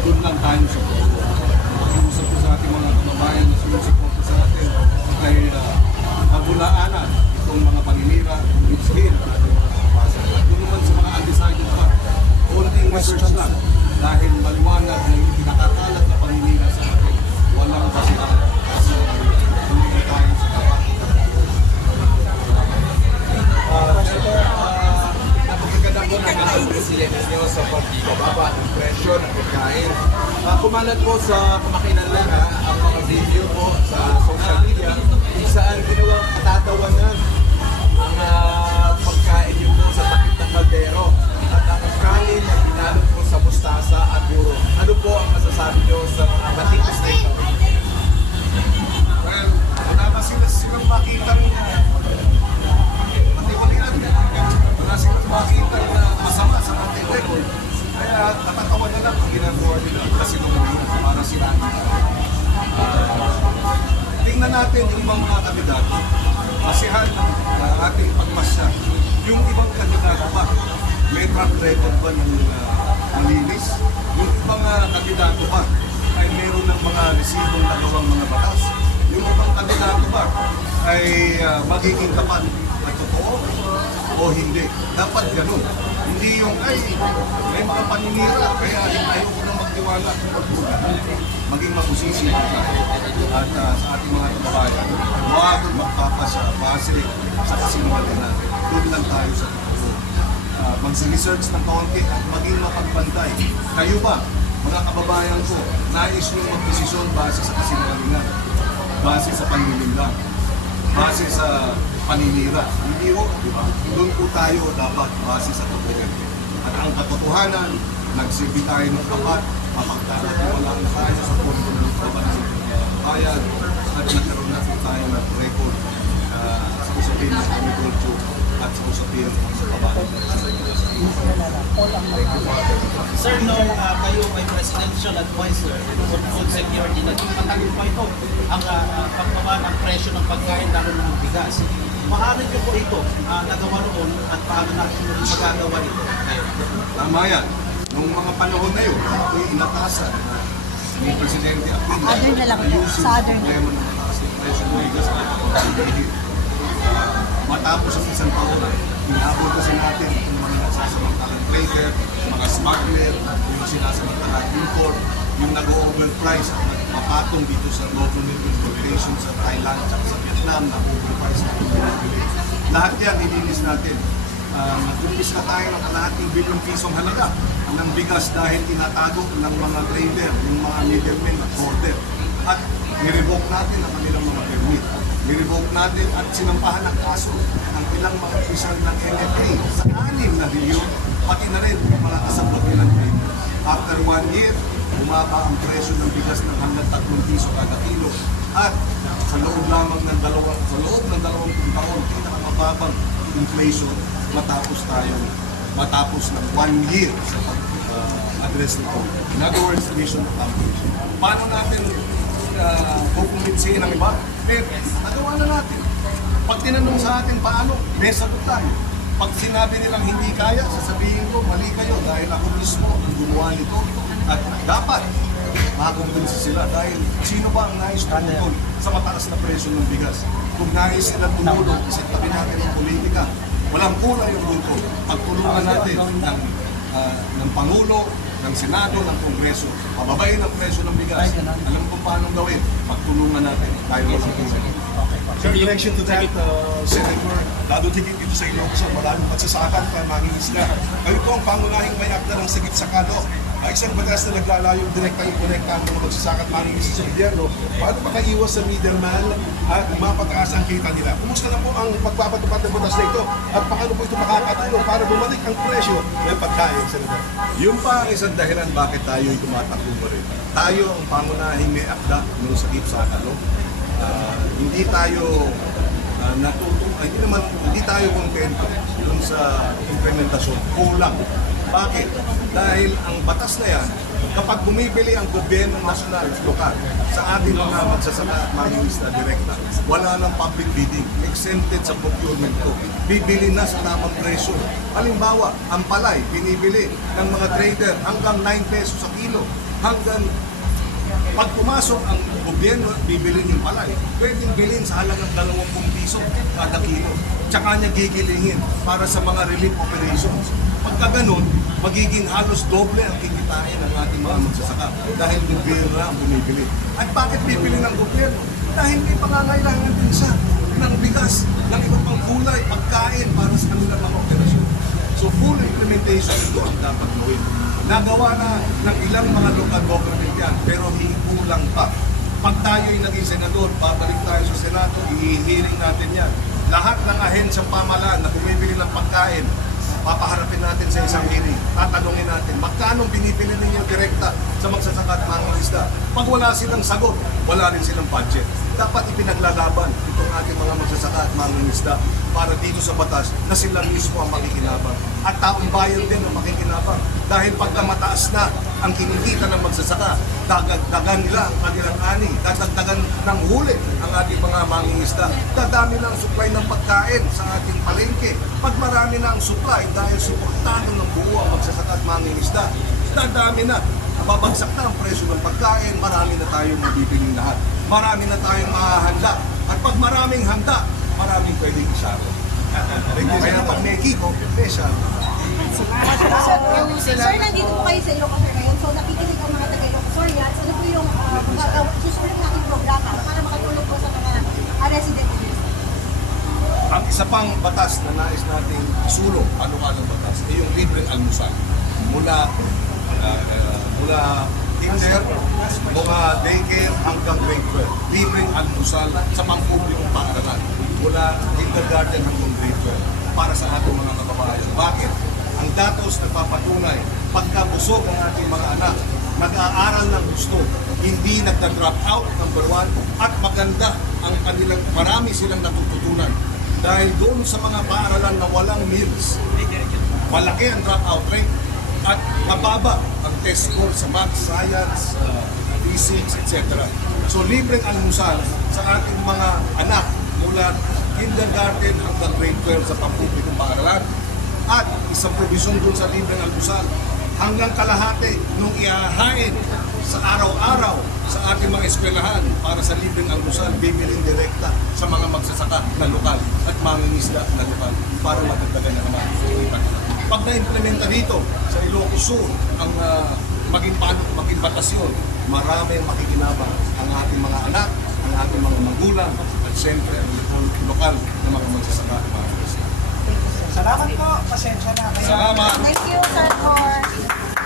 doon lang tayo sa puso. Pakiusap ko sa ating mga kababayan na sumusuporta sa atin kay uh, kabulaanan itong mga paninira, ibigin ang ating mga kapasan. At doon naman sa mga undecided pa, konting research lang dahil pagkain. Uh, kumalat po sa kumakinan lang ha, ang mga video po sa social media kung saan ginawa tatawanan ang ah, pagkain nyo po sa takip ng kaldero at ang kanin na binalot po sa mustasa at puro. Ginagawa nila kasi nung para sila. tingnan natin yung ibang mga kandidato. Masihan ng ating pagmasya. Yung ibang kandidato ba, may track record ba ng uh, malinis? Yung ibang uh, kandidato ba, ay meron ng mga resibong nagawang mga batas? Yung ibang kandidato ba, ay uh, magiging tapat at totoo o hindi? Dapat ganun. Hindi yung, ay, may mga paninira, kaya ayoko na magtiwala. Maging mabusisi tayo. At uh, sa ating mga kababayan, huwag magpapasa base sa kasinungalingan. Doon lang tayo sa totoo. Uh, mag-research ng kaunti at maging mapagbantay. Kayo ba, mga kababayan ko, nais nyo magdesisyon base sa kasinungalingan, base sa panlilinlang, base sa paninira. Hindi ho, di ba? Doon po tayo dapat base sa totoo. At ang katotohanan, nagsilbi tayo ng tapat, mapagkakatiwala na tayo sa pundo ng kababayan. Bayan, at nagkaroon na po tayo ng record uh, sa usapin ng agriculture at sa usapin sa kababayan. Sir, nung ah, kayo ay presidential advisor on food security, naging matagal pa ito ang uh, pagbaba ng presyo ng pagkain lalo ng bigas. Maaari niyo po ito ah, nagawa noon at paano natin muli magagawa ito? Tama yan. Nung mga panahon na yun, ako'y inatasan na ni Presidente Aquino. Other na lang ayusin Sa other na. problema ng mataas ng presyo ng bigas at. Uh, matapos ang isang taon, inabot kasi natin yung mga nagsasamantalang trader, mga smuggler, yung sinasamantalang import, yung nag-overprice at mapatong dito sa living regulations sa Thailand at sa Vietnam na overprice na pinag Lahat yan nilinis natin. Uh, Nag-umpis na tayo ng kalahating bilyong pisong halaga ng bigas dahil tinatago ng mga trader, yung mga middlemen at border. At nirevoke natin ang kanilang mga permit. Nirevoke natin at sinampahan ng kaso ng ilang mga opisyal ng NFA sa anim na bilyon, pati na rin mga kasabot nilang trader. After one year, bumaba ang presyo ng bigas ng hanggang 3 piso kada kilo. At sa loob lamang ng dalawang, sa loob ng dalawang taon, pinakamababang inflation matapos tayo matapos ng one year sa pag-address nito. In other words, mission accomplished. Paano natin uh, kukumbinsihin ang iba? Eh, nagawa na natin. Pag tinanong sa atin paano, may sagot tayo. Pag sinabi nilang hindi kaya, sasabihin ko, mali kayo dahil ako mismo ang gumawa nito. At dapat makakumbinsi sila dahil sino ba ang nais tumutol sa mataas na presyo ng bigas? Kung nais sila tumulong, kasi tabi natin ang politika, walang kulay yung bunto. Pagtulungan natin ng, ah, ng Pangulo, ng Senado, ng Kongreso, pababayin ang presyo ng bigas. Alam kung paano gawin, pagtulungan natin tayo walang kulay. Sir, in relation to that, uh, Senator, lalo tigit dito sa Ilocos, maraming pagsasakan pa mangingisda. Kayo po ang pangunahing may akda ng sigit sa kalo. Ay isang batas na naglalayong direkta ikonekta ang mga magsasakat mangingisda sa gobyerno. Paano makaiwas sa middleman at mapataas ang kita nila? Kumusta na po ang pagpapatupad ng batas na ito? At paano po ito makakatulong para bumalik ang presyo ng pagkain, Senator? Yung pa ang isang dahilan bakit tayo ay tumatakbo pa rin. Tayo ang pangunahing may akda nung sakit sa ano. Ah, hindi tayo uh, ah, hindi naman, hindi tayo kontento dun sa implementasyon. Kulang. Bakit? Dahil ang batas na yan, Kapag bumibili ang gobyerno nasyonal, lokal, sa ating mga magsasaka at mangingisda direkta, wala nang public bidding, exempted sa procurement ko. Bibili na sa tamang presyo. Halimbawa, ang palay, binibili ng mga trader hanggang 9 pesos sa kilo, hanggang pag pumasok ang gobyerno at bibili ng palay, pwedeng bilhin sa halagang 20 piso kada kilo. Tsaka niya gigilingin para sa mga relief operations. Pagka ganun, magiging halos doble ang kikitain ng ating mga magsasaka dahil gobyerno ang bumibili. At bakit bibili ng gobyerno? Dahil may pangangailangan din siya ng bigas, ng iba pang gulay, pagkain para sa kanilang mga operasyon. So full implementation ito ang dapat gawin. Nagawa na ng ilang mga local government yan, pero hikulang pa. Pag tayo'y naging senador, babalik tayo sa Senado, i-hearing natin yan. Lahat ng ahensyang pamalaan na bumibili ng pagkain, papaharapin natin sa isang hearing. Tatanungin natin, magkano binibili ninyo direkta sa magsasaka at mga isda? Pag wala silang sagot, wala rin silang budget. Dapat ipinaglalaban itong ating mga magsasaka at mga isda para dito sa batas na sila mismo ang makikinabang. At taong bayan din ang makikinabang. Dahil pagka mataas na ang kinikita ng magsasaka, dagagdagan nila ang kanilang ani, dadagdagan ng huli ang ating mga mangingisda. Dadami na ang supply ng pagkain sa ating palengke. Pag marami na ang supply dahil suportado ng buo ang magsasaka at mangingisda, dadami na. Babagsak na ang presyo ng pagkain, marami na tayong mabibiling lahat. Marami na tayong mahahanda. At pag maraming handa, maraming pwedeng isaro. Kaya pag may equipo, may isaro. Sir, nandito po kayo sa Ilocos ngayon. So, nakikinig ang mga taga Ilocos Sir yan. So, ano po yung uh, magagawa, susunod nating programa para makatulong po sa mga uh, resident? Ang isa pang batas na nais nating isulong, panukalang batas, ay yung libreng almusal. Mula uh, uh, mula kinder, mga daycare hanggang grade 12. Libreng almusal sa pampublikong paaralan. Mula kindergarten hanggang grade 12 para sa ating mga kababayan. Bakit? Datos nagpapatunay, pagkabusog ang ating mga anak, nag-aaral ng gusto, hindi nagda-drop out, number one, at maganda ang kanilang, marami silang natututunan. Dahil doon sa mga paaralan na walang meals, malaki ang dropout rate at mababa ang test score sa math, science, uh, physics, etc. So libreng almusal sa ating mga anak mula kindergarten hanggang grade 12 sa pampublikong paaralan at isang provision doon sa libreng almusal hanggang kalahati nung iahain sa araw-araw sa ating mga eskwelahan para sa libreng almusal, bibiling direkta sa mga magsasaka na lokal at mangingisda na lokal para madagdagan na naman. Pag na-implementa dito sa Ilocos Sur ang ah, maging maging batasyon, marami ang makikinabang ang ating mga anak, ang ating mga magulang, at siyempre ang lokal- na mga magsasaka mga. Salamat po. Pasensya na. Kaya Salamat! Thank you, Sir Cor.